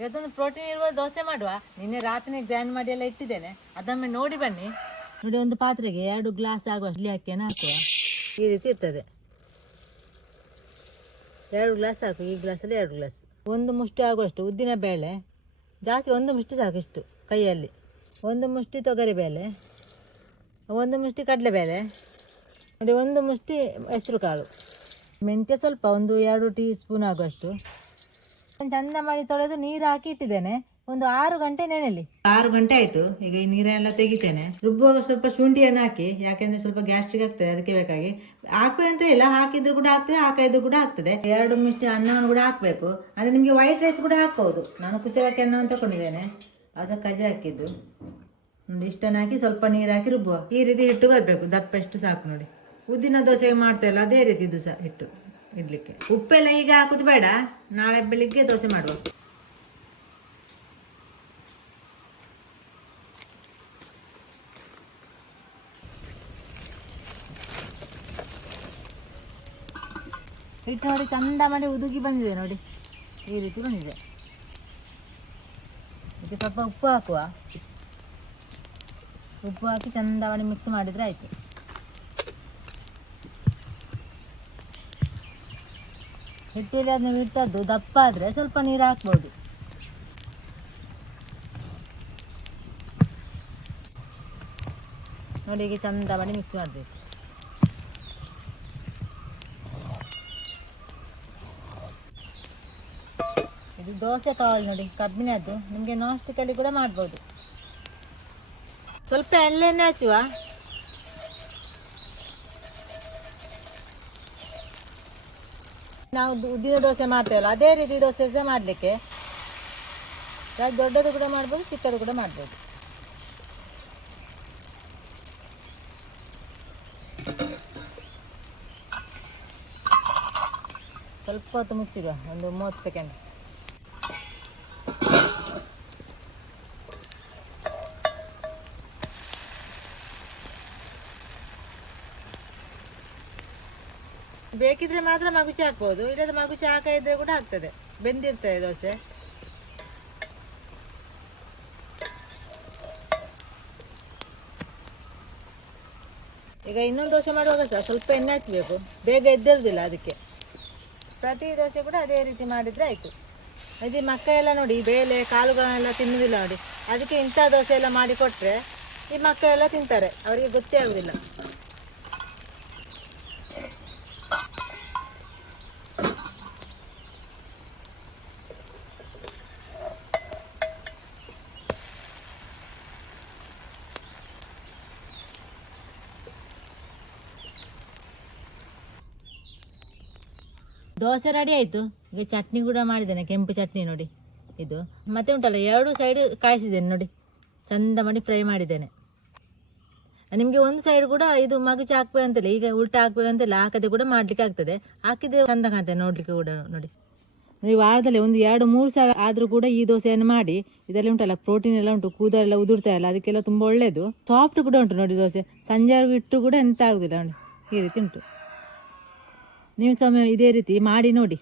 ಇವತ್ತೊಂದು ಪ್ರೋಟೀನ್ ಇರುವ ದೋಸೆ ಮಾಡುವ. ನಿನ್ನೆ ರಾತ್ರಿ ಗ್ರೈಂಡ್ ಮಾಡಿ ಎಲ್ಲ ಇಟ್ಟಿದ್ದೇನೆ, ಅದೊಮ್ಮೆ ನೋಡಿ ಬನ್ನಿ. ನೋಡಿ, ಒಂದು ಪಾತ್ರೆಗೆ 2 ಗ್ಲಾಸ್ ಆಗುವ ಇಡ್ಲಿ ಅಕ್ಕಿಯನ್ನು ಹಾಕುವ. ಈ ರೀತಿ ಇರ್ತದೆ. 2 ಗ್ಲಾಸ್ ಹಾಕು. ಈ ಗ್ಲಾಸಲ್ಲಿ 2 ಗ್ಲಾಸ್. 1 ಮುಷ್ಟಿ ಆಗುವಷ್ಟು ಉದ್ದಿನ ಬೇಳೆ, ಜಾಸ್ತಿ 1 ಮುಷ್ಟಿ ಸಾಕು. ಇಷ್ಟು ಕೈಯಲ್ಲಿ 1 ಮುಷ್ಟಿ ತೊಗರಿಬೇಳೆ, 1 ಮುಷ್ಟಿ ಕಡಲೆಬೇಳೆ, ನೋಡಿ 1 ಮುಷ್ಟಿ ಹೆಸರು ಕಾಳು, ಮೆಂತ್ಯ ಸ್ವಲ್ಪ 1-2 ಟೀ ಸ್ಪೂನ್ ಆಗುವಷ್ಟು. ಚಂದ ಮಾಡಿ ತೊಳೆದು ನೀರು ಹಾಕಿ ಇಟ್ಟಿದ್ದೇನೆ. ಒಂದು 6 ಗಂಟೆ ನೆನೆಲಿ. 6 ಗಂಟೆ ಆಯ್ತು. ಈಗ ಈ ನೀರೆಲ್ಲ ತೆಗಿತೇನೆ. ರುಬ್ಬುವಾಗ ಸ್ವಲ್ಪ ಶುಂಠಿಯನ್ನು ಹಾಕಿ, ಯಾಕೆಂದ್ರೆ ಸ್ವಲ್ಪ ಗ್ಯಾಸ್ಟ್ರಿಕ್ ಆಗ್ತದೆ, ಅದಕ್ಕೆ ಬೇಕಾಗಿ ಹಾಕುವ ಅಂತ ಇಲ್ಲ. ಹಾಕಿದ್ರು ಕೂಡ ಆಗ್ತದೆ, ಹಾಕಿದ್ರು ಕೂಡ ಆಗ್ತದೆ. 2 ಮುಷ್ಟಿ ಅನ್ನವನ್ನು ಕೂಡ ಹಾಕಬೇಕು. ಅಂದ್ರೆ ನಿಮಗೆ ವೈಟ್ ರೈಸ್ ಕೂಡ ಹಾಕಬಹುದು. ನಾನು ಕುಚ್ಚಲಕ್ಕಿ ಅನ್ನವನ್ನು ತಗೊಂಡಿದ್ದೇನೆ, ಅದಕ್ಕೆ ಕಜೆ ಹಾಕಿದ್ದು. ನೋಡಿ, ಇಷ್ಟನ್ನು ಹಾಕಿ ಸ್ವಲ್ಪ ನೀರು ಹಾಕಿ ರುಬ್ಬುವ. ಈ ರೀತಿ ಹಿಟ್ಟು ಬರಬೇಕು, ದಪ್ಪ ಎಷ್ಟು ಸಾಕು. ನೋಡಿ, ಉದ್ದಿನ ದೋಸೆಗೆ ಮಾಡ್ತೇವಲ್ಲ ಅದೇ ರೀತಿ ಇದು ಸಹ ಹಿಟ್ಟು ಇಡ್ಲಿಕ್ಕೆ. ಉಪ್ಪೆಲ್ಲ ಈಗ ಹಾಕುದು ಬೇಡ, ನಾಳೆ ಬೆಳಿಗ್ಗೆ ದೋಸೆ ಮಾಡುವ. ಹಿಟ್ಟು ನೋಡಿ ಚಂದ ಮಾಡಿ ಉದುಗಿ ಬಂದಿದೆ. ನೋಡಿ, ಈ ರೀತಿ ಬಂದಿದೆ. ಇದಕ್ಕೆ ಸ್ವಲ್ಪ ಉಪ್ಪು ಹಾಕುವ. ಉಪ್ಪು ಹಾಕಿ ಚಂದ ಮಾಡಿ ಮಿಕ್ಸ್ ಮಾಡಿದರೆ ಆಯಿತು. ಹಿಟ್ಟಲ್ಲಿ ಅದನ್ನ ಇಟ್ಟದ್ದು ದಪ್ಪ ಆದರೆ ಸ್ವಲ್ಪ ನೀರು ಹಾಕ್ಬೋದು. ನೋಡಿ, ಹೀಗೆ ಚಂದ ಮಾಡಿ ಮಿಕ್ಸ್ ಮಾಡಬೇಕು. ಇದು ದೋಸೆ ತವಳು ನೋಡಿ, ಕಬ್ಬಿನದ್ದು. ನಿಮಗೆ ನಾನ್ ಸ್ಟಿಕ್ಕಲ್ಲಿ ಕೂಡ ಮಾಡ್ಬೋದು. ಸ್ವಲ್ಪ ಎಣ್ಣೆಣ್ಣೆ ಹಚ್ಚುವ. ನಾವು ಉದ್ದಿನ ದೋಸೆ ಮಾಡ್ತೇವಲ್ಲ ಅದೇ ರೀತಿ ದೋಸೆ ಸಹ ಮಾಡಲಿಕ್ಕೆ. ದೊಡ್ಡದು ಕೂಡ ಮಾಡ್ಬೋದು, ಚಿಕ್ಕದು ಕೂಡ ಮಾಡ್ಬೋದು. ಸ್ವಲ್ಪ ಹೊತ್ತು ಮುಚ್ಚಿಡುವ, ಒಂದು 30 ಸೆಕೆಂಡ್. ಬೇಕಿದ್ರೆ ಮಾತ್ರ ಮಗುಚಿ ಹಾಕ್ಬೋದು, ಇಲ್ಲದ ಮಗುಚಿ ಹಾಕಿದ್ರೆ ಕೂಡ ಆಗ್ತದೆ, ಬೆಂದಿರ್ತದೆ ದೋಸೆ. ಈಗ ಇನ್ನೊಂದು ದೋಸೆ ಮಾಡುವಾಗ ಸಹ ಸ್ವಲ್ಪ ಎಣ್ಣೆ ಹಚ್ಚಬೇಕು, ಬೇಗ ಎದ್ದೇಳುದಿಲ್ಲ ಅದಕ್ಕೆ. ಪ್ರತಿ ದೋಸೆ ಕೂಡ ಅದೇ ರೀತಿ ಮಾಡಿದರೆ ಆಯಿತು. ಇದು ಮಕ್ಕಳೆಲ್ಲ ನೋಡಿ ಬೇಳೆ ಕಾಳುಗಳನ್ನೆಲ್ಲ ತಿನ್ನುವುದಿಲ್ಲ ನೋಡಿ, ಅದಕ್ಕೆ ಇಂಥ ದೋಸೆ ಎಲ್ಲ ಮಾಡಿಕೊಟ್ರೆ ಈ ಮಕ್ಕಳೆಲ್ಲ ತಿಂತಾರೆ, ಅವರಿಗೆ ಗೊತ್ತೇ ಆಗುದಿಲ್ಲ. ದೋಸೆ ರೆಡಿ ಆಯಿತು. ಈಗ ಚಟ್ನಿ ಕೂಡ ಮಾಡಿದ್ದೇನೆ, ಕೆಂಪು ಚಟ್ನಿ ನೋಡಿ ಇದು. ಮತ್ತೆ ಉಂಟಲ್ಲ, 2 ಸೈಡ್ ಕಾಯಿಸಿದ್ದೇನೆ ನೋಡಿ, ಚಂದ ಮಾಡಿ ಫ್ರೈ ಮಾಡಿದ್ದೇನೆ. ನಿಮಗೆ ಒಂದು ಸೈಡ್ ಕೂಡ ಇದು ಮಗುಚಿ ಹಾಕ್ಬೇಕಂತಿಲ್ಲ, ಈಗ ಉಲ್ಟಾ ಹಾಕ್ಬೇಕಂತಿಲ್ಲ, ಹಾಕದೆ ಕೂಡ ಮಾಡಲಿಕ್ಕೆ ಆಗ್ತದೆ. ಹಾಕಿದ್ರೆ ಚಂದ ಕಾಣ್ತದೆ ನೋಡಲಿಕ್ಕೆ ಕೂಡ. ನೋಡಿ, ನೀವು ವಾರದಲ್ಲಿ 1-2-3 ಸಲ ಆದರೂ ಕೂಡ ಈ ದೋಸೆಯನ್ನು ಮಾಡಿ. ಇದರಲ್ಲಿ ಉಂಟಲ್ಲ ಪ್ರೋಟೀನ್ ಎಲ್ಲ ಉಂಟು, ಕೂದಲೆಲ್ಲ ಉದುರ್ತಾ ಇಲ್ಲ, ಅದಕ್ಕೆಲ್ಲ ತುಂಬ ಒಳ್ಳೆಯದು. ಸಾಫ್ಟ್ ಕೂಡ ಉಂಟು ನೋಡಿ ದೋಸೆ. ಸಂಜೆವರೆಗೂ ಇಟ್ಟು ಕೂಡ ಎಂತ ಆಗುದಿಲ್ಲ ನೋಡಿ, ಈ ರೀತಿ ಉಂಟು. ನೀವು ಸಮಯ ಇದೇ ರೀತಿ ಮಾಡಿ ನೋಡಿ.